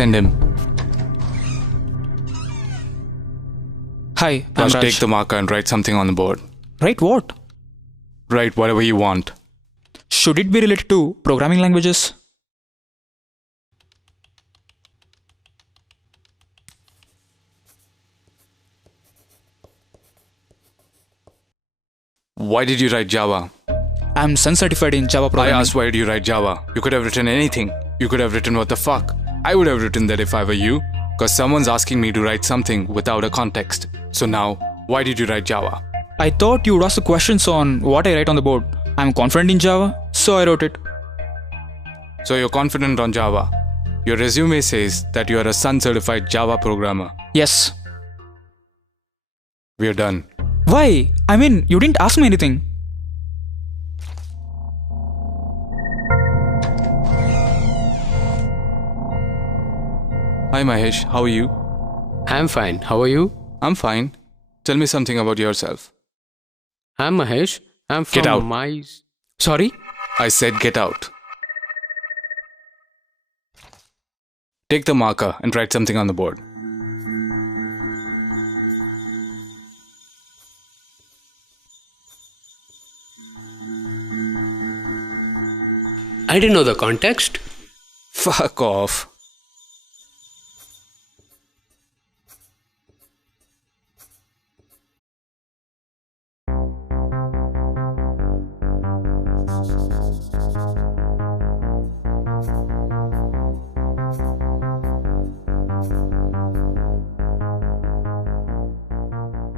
Send him. Hi, I'm Raj, Raj. take the marker and write something on the board. Write what? Write whatever you want. Should it be related to programming languages? Why did you write Java? I'm Sun certified in Java I programming. asked why did you write Java? You could have written anything. You could have written what the fuck. I would have written that if I were you, because someone's asking me to write something without a context. So now, why did you write Java? I thought you'd ask the questions on what I write on the board. I'm confident in Java, so I wrote it. So you're confident on Java. Your resume says that you are a Sun certified Java programmer. Yes. We're done. Why? I mean, you didn't ask me anything. Hi Mahesh, how are you? I'm fine. How are you? I'm fine. Tell me something about yourself. I'm Mahesh. I'm from Get out. Sorry? I said get out. Take the marker and write something on the board. I didn't know the context. Fuck off.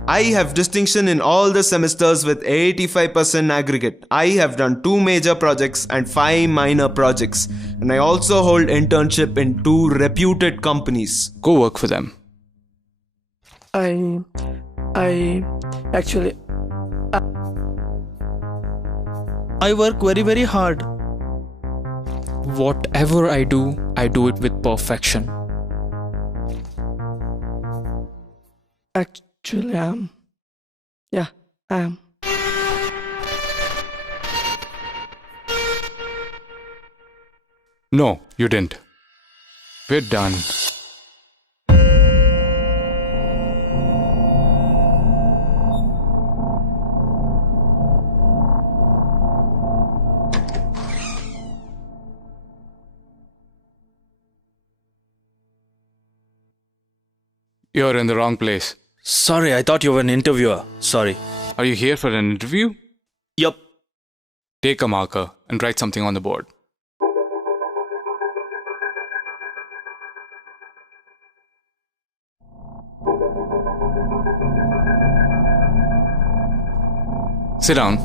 I have distinction in all the semesters with 85% aggregate. I have done 2 major projects and 5 minor projects. And I also hold internship in 2 reputed companies. Go work for them. Actually, I work very hard. Whatever I do it with perfection. Actually, I am. Yeah, I am. No, you didn't. We're done. You're in the wrong place. Sorry, I thought you were an interviewer. Sorry. Are you here for an interview? Yup. Take a marker and write something on the board. Sit down.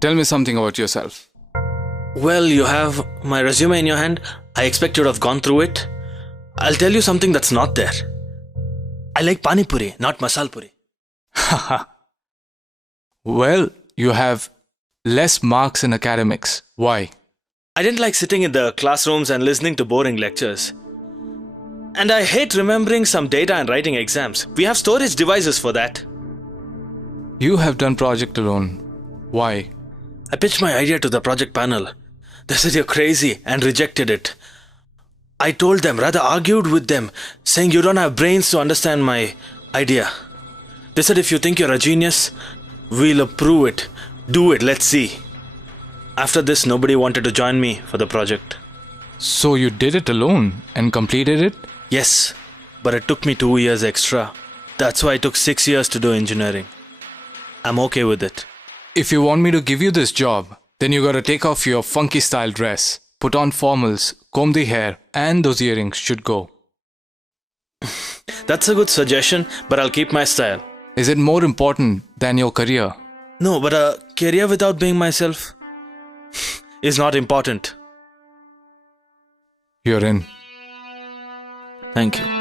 Tell me something about yourself. Well, you have my resume in your hand. I expect you'd have gone through it. I'll tell you something that's not there. I like pani puri, not masal puri. Well, you have less marks in academics. Why? I didn't like sitting in the classrooms and listening to boring lectures. And I hate remembering some data and writing exams. We have storage devices for that. You have done project alone. Why? I pitched my idea to the project panel. They said you're crazy and rejected it. I told them, rather argued with them, saying you don't have brains to understand my idea. They said if you think you're a genius, we'll approve it. Do it, let's see. After this, nobody wanted to join me for the project. So you did it alone and completed it? Yes, but it took me 2 years extra. That's why it took 6 years to do engineering. I'm okay with it. If you want me to give you this job, then you gotta take off your funky style dress, put on formals, comb the hair, and those earrings should go. That's a good suggestion, but I'll keep my style. Is it more important than your career? No, but a career without being myself is not important. You're in. Thank you.